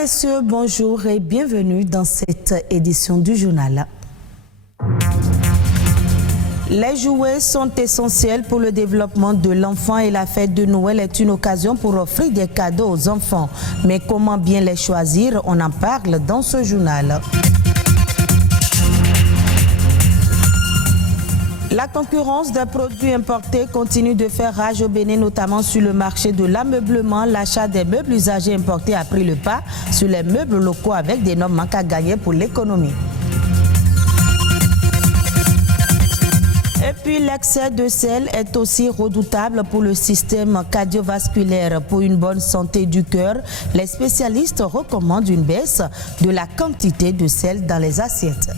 messieurs, bonjour et bienvenue dans cette édition du journal. Les jouets sont essentiels pour le développement de l'enfant et la fête de Noël est une occasion pour offrir des cadeaux aux enfants. Mais comment bien les choisir? On en parle dans ce journal. La concurrence des produits importés continue de faire rage au Bénin, notamment sur le marché de l'ameublement. L'achat des meubles usagés importés a pris le pas sur les meubles locaux avec des normes manques à gagner pour l'économie. Et puis l'excès de sel est aussi redoutable pour le système cardiovasculaire. Pour une bonne santé du cœur, les spécialistes recommandent une baisse de la quantité de sel dans les assiettes.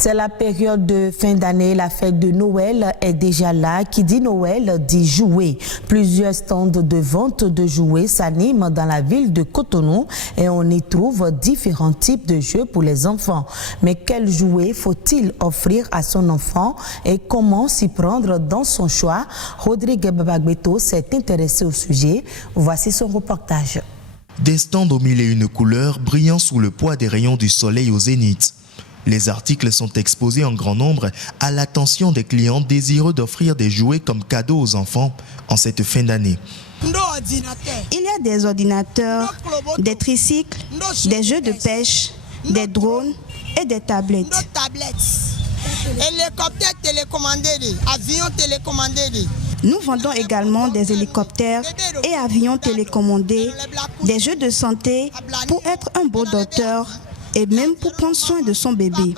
C'est la période de fin d'année, la fête de Noël est déjà là. Qui dit Noël dit jouets. Plusieurs stands de vente de jouets s'animent dans la ville de Cotonou et on y trouve différents types de jeux pour les enfants. Mais quels jouets faut-il offrir à son enfant et comment s'y prendre dans son choix? Rodrigue Babagbeto s'est intéressé au sujet. Voici son reportage. Des stands aux mille et une couleurs brillant sous le poids des rayons du soleil au zénith. Les articles sont exposés en grand nombre à l'attention des clients désireux d'offrir des jouets comme cadeaux aux enfants en cette fin d'année. Il y a des ordinateurs, des tricycles, des jeux de pêche, des drones et des tablettes. Hélicoptères télécommandés, avions télécommandés. Nous vendons également des hélicoptères et avions télécommandés, des jeux de santé pour être un beau docteur et même pour prendre soin de son bébé.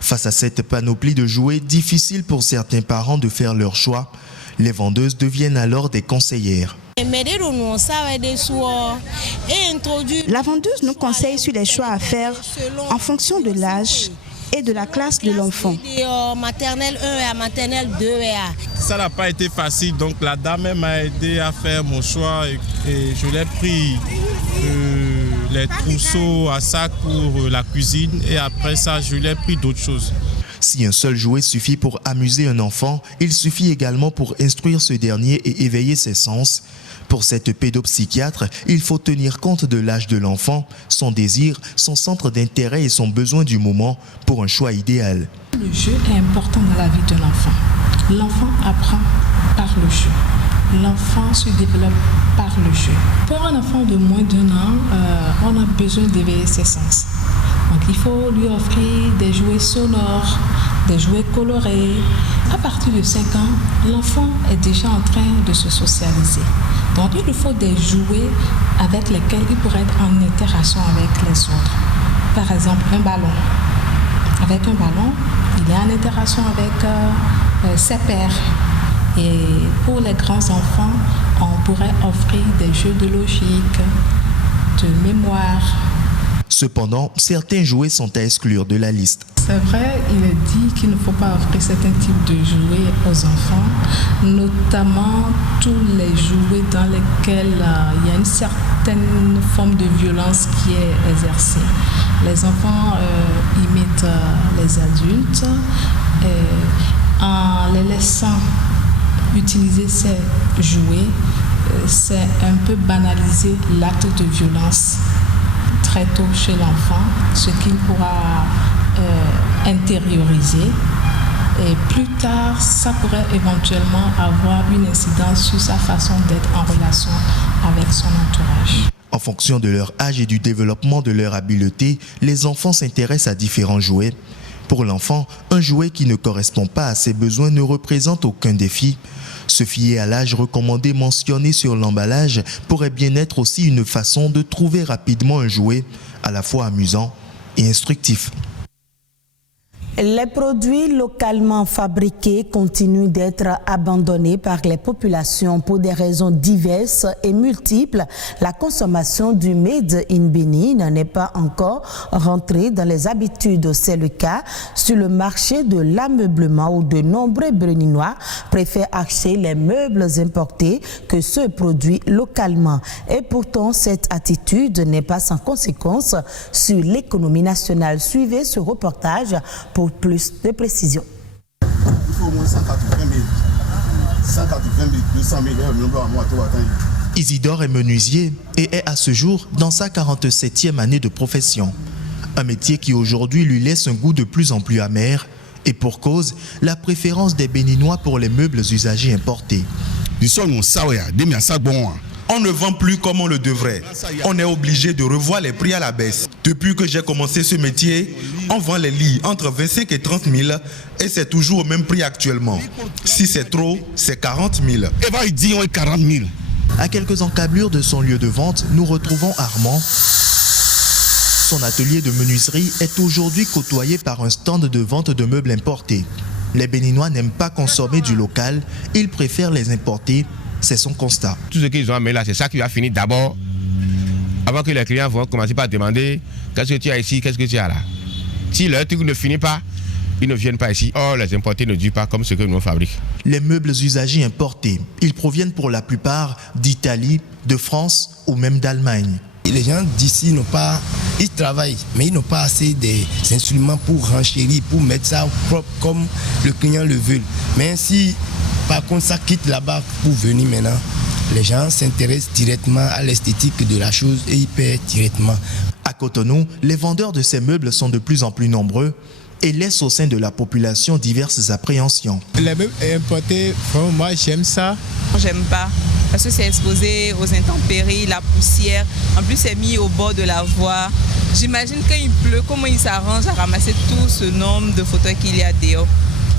Face à cette panoplie de jouets, difficile pour certains parents de faire leur choix. Les vendeuses deviennent alors des conseillères. La vendeuse nous conseille sur les choix à faire en fonction de l'âge et de la classe de l'enfant. Maternelle 1 et maternelle 2A. Ça n'a pas été facile, donc la dame m'a aidé à faire mon choix et je l'ai pris les trousseaux à sac pour la cuisine et après ça je l'ai pris d'autres choses. Si un seul jouet suffit pour amuser un enfant, il suffit également pour instruire ce dernier et éveiller ses sens. Pour cette pédopsychiatre, il faut tenir compte de l'âge de l'enfant, son désir, son centre d'intérêt et son besoin du moment pour un choix idéal. Le jeu est important dans la vie de l'enfant. L'enfant apprend par le jeu. L'enfant se développe par le jeu. Pour un enfant de moins d'1 an, on a besoin d'éveiller ses sens. Donc il faut lui offrir des jouets sonores, des jouets colorés. À partir de 5 ans, l'enfant est déjà en train de se socialiser. Donc il lui faut des jouets avec lesquels il pourrait être en interaction avec les autres. Par exemple, un ballon. Avec un ballon, il est en interaction avec ses pairs. Et pour les grands enfants, on pourrait offrir des jeux de logique, de mémoire. Cependant, certains jouets sont à exclure de la liste. C'est vrai, il est dit qu'il ne faut pas offrir certains types de jouets aux enfants, notamment tous les jouets dans lesquels il y a une certaine forme de violence qui est exercée. Les enfants imitent les adultes en les laissant utiliser ces jouets, c'est un peu banaliser l'acte de violence très tôt chez l'enfant, ce qu'il pourra intérioriser. Et plus tard, ça pourrait éventuellement avoir une incidence sur sa façon d'être en relation avec son entourage. En fonction de leur âge et du développement de leur habileté, les enfants s'intéressent à différents jouets. Pour l'enfant, un jouet qui ne correspond pas à ses besoins ne représente aucun défi. Se fier à l'âge recommandé mentionné sur l'emballage pourrait bien être aussi une façon de trouver rapidement un jouet à la fois amusant et instructif. Les produits localement fabriqués continuent d'être abandonnés par les populations pour des raisons diverses et multiples. La consommation du Made in Bénin n'est pas encore rentrée dans les habitudes. C'est le cas sur le marché de l'ameublement où de nombreux Béninois préfèrent acheter les meubles importés que ceux produits localement. Et pourtant, cette attitude n'est pas sans conséquence sur l'économie nationale. Suivez ce reportage pour plus de précision. faut au moins 180 000. 180 000, 200 000 euros. Isidore est menuisier et est à ce jour dans sa 47e année de profession. Un métier qui aujourd'hui lui laisse un goût de plus en plus amer. Et pour cause, la préférence des Béninois pour les meubles usagés importés. On ne vend plus comme on le devrait. On est obligé de revoir les prix à la baisse. Depuis que j'ai commencé ce métier, on vend les lits entre 25 et 30 000 et c'est toujours au même prix actuellement. Si c'est trop, c'est 40 000. À quelques encablures de son lieu de vente, nous retrouvons Armand. Son atelier de menuiserie est aujourd'hui côtoyé par un stand de vente de meubles importés. Les Béninois n'aiment pas consommer du local, ils préfèrent les importer. C'est son constat. Tout ce qu'ils ont amené là, c'est ça qui va finir d'abord. Avant que les clients vont commencer par demander qu'est-ce que tu as ici, qu'est-ce que tu as là. Si leur truc ne finit pas, ils ne viennent pas ici. Or, les importés ne durent pas comme ce que nous fabriquons. Les meubles usagés importés, ils proviennent pour la plupart d'Italie, de France ou même d'Allemagne. Les gens d'ici n'ont pas, ils travaillent, mais ils n'ont pas assez d'instruments pour renchérir, pour mettre ça propre comme le client le veut. Mais si par contre ça quitte là-bas pour venir maintenant, les gens s'intéressent directement à l'esthétique de la chose et ils paient directement. À Cotonou, les vendeurs de ces meubles sont de plus en plus nombreux et laissent au sein de la population diverses appréhensions. Les meubles importés, moi j'aime ça. J'aime pas parce que c'est exposé aux intempéries, la poussière. En plus c'est mis au bord de la voie. J'imagine quand il pleut, comment ils s'arrangent à ramasser tout ce nombre de fauteuils qu'il y a dehors.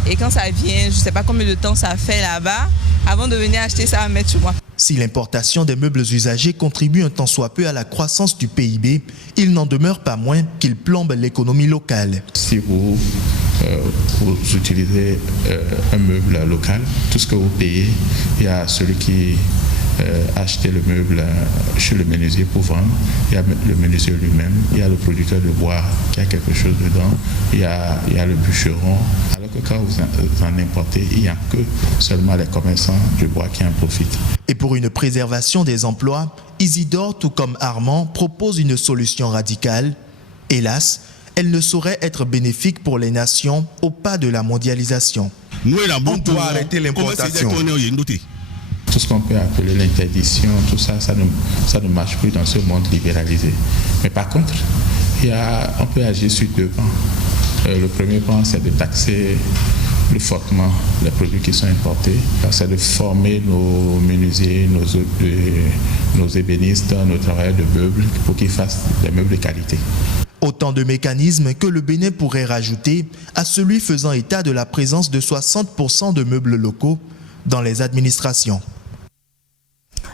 Et quand ça vient, je ne sais pas combien de temps ça fait là-bas, avant de venir acheter ça à mettre chez moi. Si l'importation des meubles usagés contribue un tant soit peu à la croissance du PIB, il n'en demeure pas moins qu'il plombe l'économie locale. Si vous utilisez un meuble local, tout ce que vous payez, il y a celui qui acheter le meuble chez le menuisier pour vendre, il y a le menuisier lui-même, il y a le producteur de bois qui a quelque chose dedans, il y a le bûcheron, alors que quand vous en importez, il n'y a que seulement les commerçants du bois qui en profitent. Et pour une préservation des emplois, Isidore, tout comme Armand, propose une solution radicale. Hélas, elle ne saurait être bénéfique pour les nations au pas de la mondialisation. On doit arrêter l'importation. Tout ce qu'on peut appeler l'interdiction, tout ça, ça ne marche plus dans ce monde libéralisé. Mais par contre, on peut agir sur deux plans. Le premier plan, c'est de taxer plus fortement les produits qui sont importés. C'est de former nos menuisiers, nos ébénistes, nos travailleurs de meubles pour qu'ils fassent des meubles de qualité. Autant de mécanismes que le Bénin pourrait rajouter à celui faisant état de la présence de 60% de meubles locaux dans les administrations.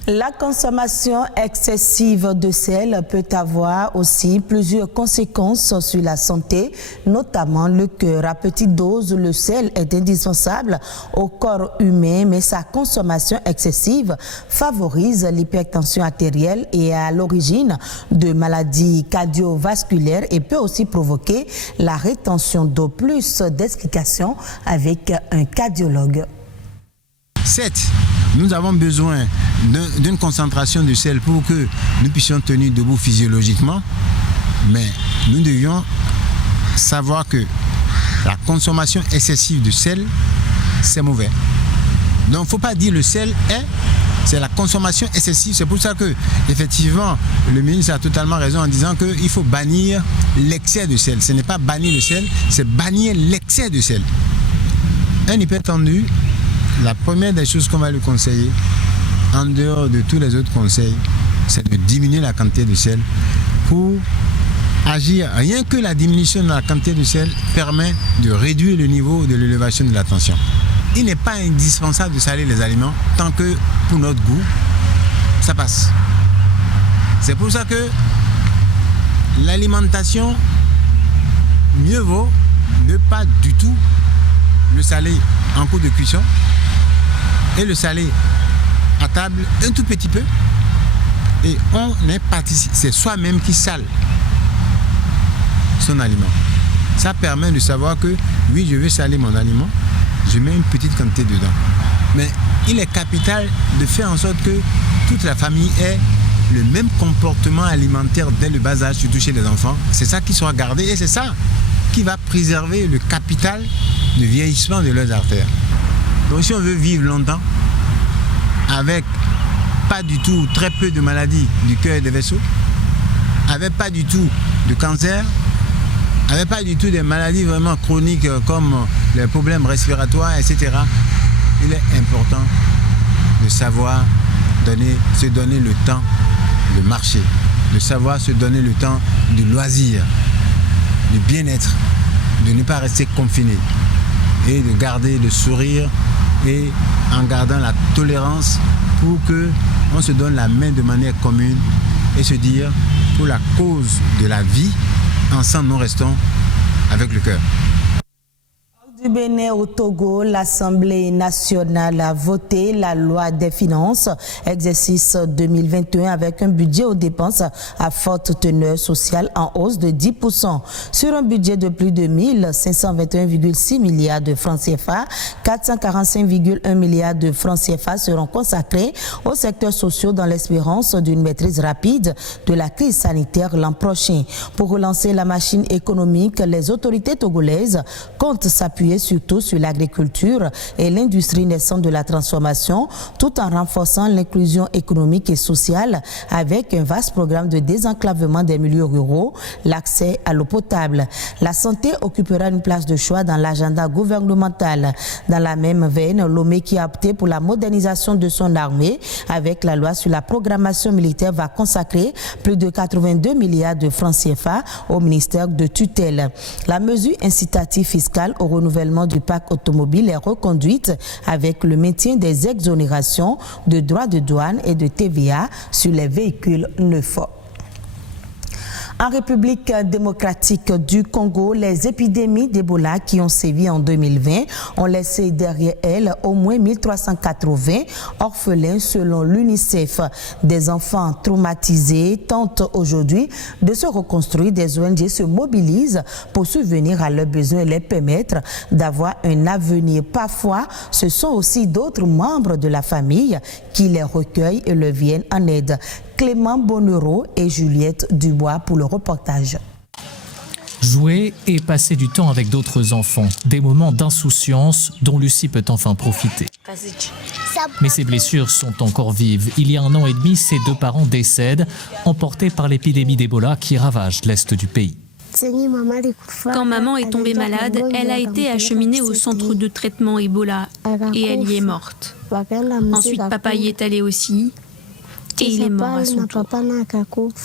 La consommation excessive de sel peut avoir aussi plusieurs conséquences sur la santé, notamment le cœur. À petite dose, le sel est indispensable au corps humain, mais sa consommation excessive favorise l'hypertension artérielle et est à l'origine de maladies cardiovasculaires et peut aussi provoquer la rétention d'eau. Plus d'explications avec un cardiologue. Certes, nous avons besoin d'une concentration de sel pour que nous puissions tenir debout physiologiquement, mais nous devions savoir que la consommation excessive de sel, c'est mauvais. Donc il ne faut pas dire le sel c'est la consommation excessive. C'est pour ça que, effectivement, le ministre a totalement raison en disant qu'il faut bannir l'excès de sel. Ce n'est pas bannir le sel, c'est bannir l'excès de sel. Un hypertendu, la première des choses qu'on va lui conseiller, en dehors de tous les autres conseils, c'est de diminuer la quantité de sel pour agir. Rien que la diminution de la quantité de sel permet de réduire le niveau de l'élévation de la tension. Il n'est pas indispensable de saler les aliments tant que pour notre goût, ça passe. C'est pour ça que l'alimentation, mieux vaut ne pas du tout le saler en cours de cuisson et le saler à table un tout petit peu et on est parti. C'est soi-même qui sale son aliment. Ça permet de savoir que oui, je veux saler mon aliment, je mets une petite quantité dedans. Mais il est capital de faire en sorte que toute la famille ait le même comportement alimentaire dès le bas âge, surtout chez les enfants. C'est ça qui sera gardé et c'est ça qui va préserver le capital de vieillissement de leurs artères. Donc si on veut vivre longtemps, avec pas du tout, très peu de maladies du cœur et des vaisseaux, avec pas du tout de cancer, avec pas du tout des maladies vraiment chroniques comme les problèmes respiratoires, etc. Il est important de savoir se donner le temps de marcher, de savoir se donner le temps de loisir, de bien-être, de ne pas rester confiné et de garder le sourire et en gardant la tolérance pour qu'on se donne la main de manière commune et se dire pour la cause de la vie, ensemble nous restons avec le cœur. Du Bénin au Togo, l'Assemblée nationale a voté la loi des finances, exercice 2021 avec un budget aux dépenses à forte teneur sociale en hausse de 10%. Sur un budget de plus de 1521,6 milliards de francs CFA, 445,1 milliards de francs CFA seront consacrés aux secteurs sociaux dans l'espérance d'une maîtrise rapide de la crise sanitaire l'an prochain. Pour relancer la machine économique, les autorités togolaises comptent s'appuyer surtout sur l'agriculture et l'industrie naissante de la transformation, tout en renforçant l'inclusion économique et sociale avec un vaste programme de désenclavement des milieux ruraux, l'accès à l'eau potable. La santé occupera une place de choix dans l'agenda gouvernemental. Dans la même veine, Lomé qui a opté pour la modernisation de son armée avec la loi sur la programmation militaire va consacrer plus de 82 milliards de francs CFA au ministère de tutelle. La mesure incitative fiscale au renouvellement du parc automobile est reconduite avec le maintien des exonérations de droits de douane et de TVA sur les véhicules neufs. En République démocratique du Congo, les épidémies d'Ebola qui ont sévi en 2020 ont laissé derrière elles au moins 1380 orphelins selon l'UNICEF. Des enfants traumatisés tentent aujourd'hui de se reconstruire. Des ONG se mobilisent pour subvenir à leurs besoins et les permettre d'avoir un avenir. Parfois, ce sont aussi d'autres membres de la famille qui les recueillent et leur viennent en aide. Clément Bonnereau et Juliette Dubois pour le reportage. Jouer et passer du temps avec d'autres enfants, des moments d'insouciance dont Lucie peut enfin profiter. Mais ses blessures sont encore vives. Il y a 1 an et demi, ses 2 parents décèdent, emportés par l'épidémie d'Ebola qui ravage l'est du pays. Quand maman est tombée malade, elle a été acheminée au centre de traitement Ebola et elle y est morte. Ensuite, papa y est allé aussi. Et il est mort à son tour.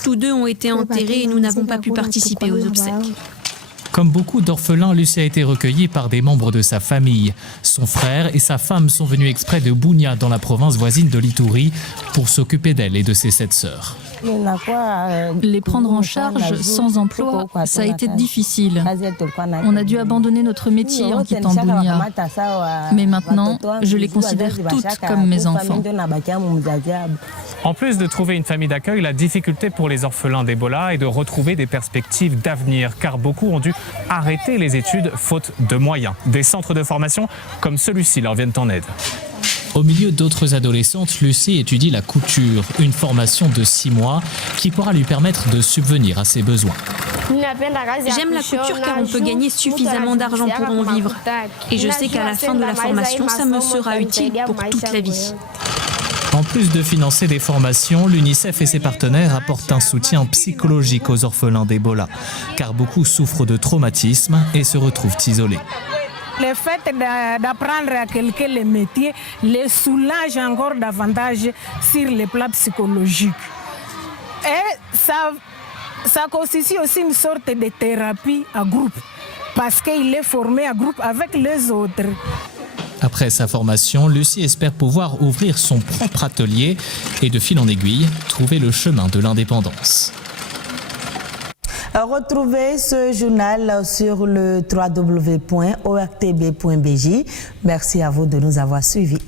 Tous 2 ont été enterrés et nous n'avons pas pu participer aux obsèques. Comme beaucoup d'orphelins, Lucie a été recueillie par des membres de sa famille. Son frère et sa femme sont venus exprès de Bunia, dans la province voisine de l'Ituri, pour s'occuper d'elle et de ses 7 sœurs. Les prendre en charge sans emploi, ça a été difficile. On a dû abandonner notre métier en quittant Bunia. Mais maintenant, je les considère toutes comme mes enfants. En plus de trouver une famille d'accueil, la difficulté pour les orphelins d'Ebola est de retrouver des perspectives d'avenir, car beaucoup ont dû arrêter les études faute de moyens. Des centres de formation comme celui-ci leur viennent en aide. Au milieu d'autres adolescentes, Lucie étudie la couture, une formation de 6 mois qui pourra lui permettre de subvenir à ses besoins. J'aime la couture car on peut gagner suffisamment d'argent pour en vivre. Et je sais qu'à la fin de la formation, ça me sera utile pour toute la vie. En plus de financer des formations, l'UNICEF et ses partenaires apportent un soutien psychologique aux orphelins d'Ebola, car beaucoup souffrent de traumatisme et se retrouvent isolés. Le fait d'apprendre à quelqu'un le métier les soulage encore davantage sur le plan psychologique. Et ça constitue aussi une sorte de thérapie à groupe, parce qu'il est formé à groupe avec les autres. Après sa formation, Lucie espère pouvoir ouvrir son propre atelier et de fil en aiguille, trouver le chemin de l'indépendance. Retrouvez ce journal sur le www.ortb.bj. Merci à vous de nous avoir suivis.